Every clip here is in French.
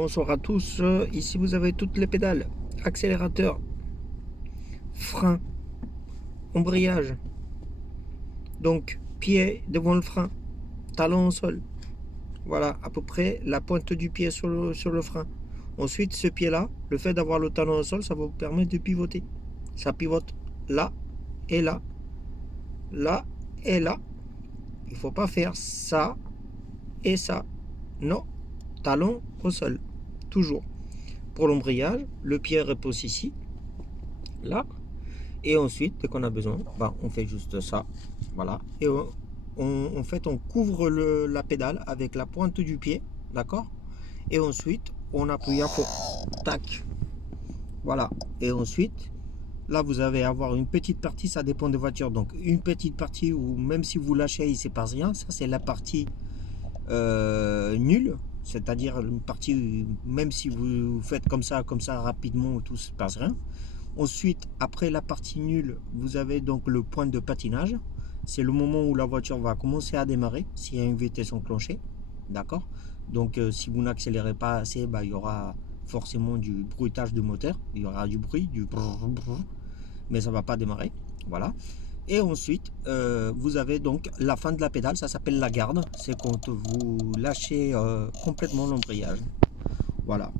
Bonsoir à tous, ici vous avez toutes les pédales, accélérateur, frein, embrayage, donc pied devant le frein, talon au sol, voilà à peu près la pointe du pied sur le frein. Ensuite ce pied là, le fait d'avoir le talon au sol, ça va vous permettre de pivoter, ça pivote là et là, là et là, il faut pas faire ça et ça, non, talon au sol, toujours. Pour l'embrayage, le pied repose ici, là. Et ensuite, dès qu'on a besoin, on fait juste ça. Voilà. Et en fait, on couvre la pédale avec la pointe du pied. D'accord. Et ensuite, on appuie à fond. Tac. Voilà. Et ensuite, là, vous allez avoir une petite partie. Ça dépend des voitures. Donc, une petite partie où même si vous lâchez, il ne se passe rien. Ça, c'est la partie nulle. C'est-à-dire une partie où, même si vous faites comme ça rapidement, tout ne se passe rien. Ensuite, après la partie nulle, vous avez donc le point de patinage. C'est le moment où la voiture va commencer à démarrer, s'il y a une vitesse enclenchée. D'accord. Donc, si vous n'accélérez pas assez, il y aura forcément du bruitage de moteur. Il y aura du bruit, du brrr, brrr, mais ça ne va pas démarrer. Voilà. Et ensuite, vous avez donc la fin de la pédale. Ça s'appelle la garde. C'est quand vous lâchez complètement l'embrayage. Voilà.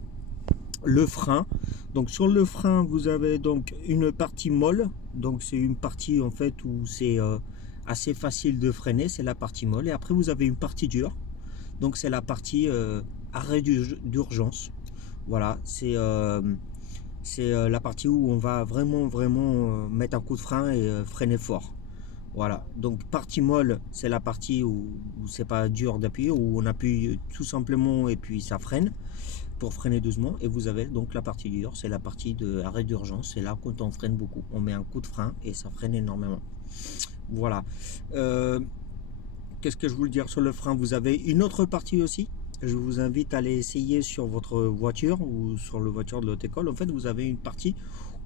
Le frein, donc sur le frein vous avez donc une partie molle, donc c'est une partie en fait où c'est assez facile de freiner, c'est la partie molle, et après vous avez une partie dure, donc c'est la partie arrêt d'urgence. Voilà, c'est la partie où on va vraiment mettre un coup de frein et freiner fort. Voilà, donc partie molle, c'est la partie où c'est pas dur d'appuyer, où on appuie tout simplement et puis ça freine pour freiner doucement. Et vous avez donc la partie dure, c'est la partie de arrêt d'urgence. C'est là quand on freine beaucoup, on met un coup de frein et ça freine énormément. Voilà. Qu'est-ce que je voulais dire sur le frein? Vous avez une autre partie aussi. Je vous invite à aller essayer sur votre voiture ou sur la voiture de l'autre école. En fait, vous avez une partie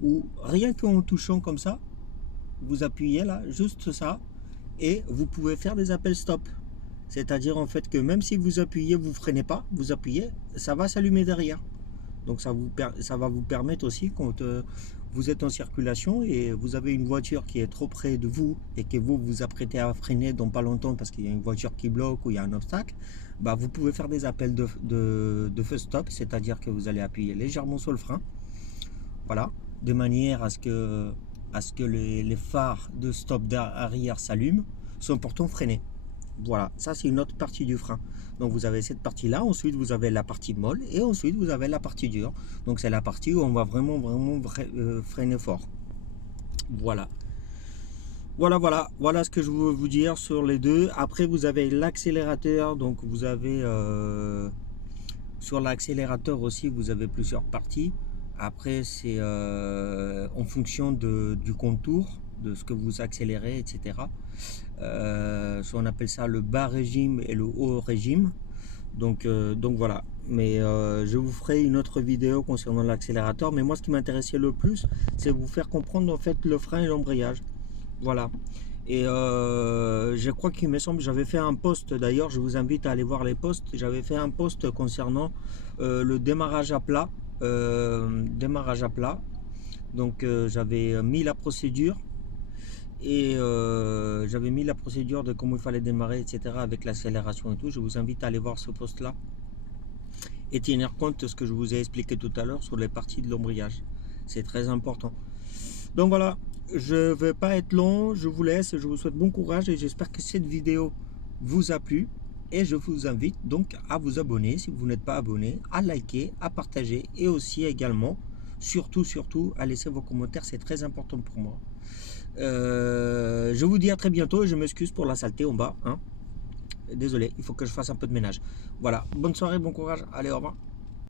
où rien qu'en touchant comme ça, vous appuyez là, juste ça, et vous pouvez faire des appels stop. C'est-à-dire en fait que même si vous appuyez, vous freinez pas, vous appuyez, ça va s'allumer derrière. Donc ça va vous permettre aussi quand vous êtes en circulation et vous avez une voiture qui est trop près de vous et que vous vous apprêtez à freiner dans pas longtemps parce qu'il y a une voiture qui bloque ou il y a un obstacle, vous pouvez faire des appels de feu stop, c'est-à-dire que vous allez appuyer légèrement sur le frein, voilà, de manière à ce que les phares de stop arrière s'allument, sont pourtant freinés. Voilà, ça c'est une autre partie du frein. Donc vous avez cette partie-là, ensuite vous avez la partie molle et ensuite vous avez la partie dure. Donc c'est la partie où on va vraiment freiner fort. Voilà. Voilà ce que je veux vous dire sur les deux. Après vous avez l'accélérateur, donc vous avez sur l'accélérateur aussi vous avez plusieurs parties. Après c'est en fonction du contour, de ce que vous accélérez, etc. On appelle ça le bas régime et le haut régime. Donc voilà. Mais je vous ferai une autre vidéo concernant l'accélérateur. Mais moi, ce qui m'intéressait le plus, c'est vous faire comprendre en fait le frein et l'embrayage. Voilà. Et je crois qu'il me semble, j'avais fait un post d'ailleurs. Je vous invite à aller voir les posts. J'avais fait un post concernant le démarrage à plat. Donc j'avais mis la procédure. Et j'avais mis la procédure de comment il fallait démarrer, etc. avec l'accélération et tout. Je vous invite à aller voir ce post là et tenir compte de ce que je vous ai expliqué tout à l'heure sur les parties de l'embrayage. C'est très important. Donc voilà, je ne vais pas être long, je vous laisse, je vous souhaite bon courage et j'espère que cette vidéo vous a plu. Et je vous invite donc à vous abonner si vous n'êtes pas abonné, à liker, à partager et aussi également, surtout, à laisser vos commentaires, c'est très important pour moi. Je vous dis à très bientôt et je m'excuse pour la saleté en bas. Désolé, il faut que je fasse un peu de ménage. Voilà, bonne soirée, bon courage. Allez, au revoir.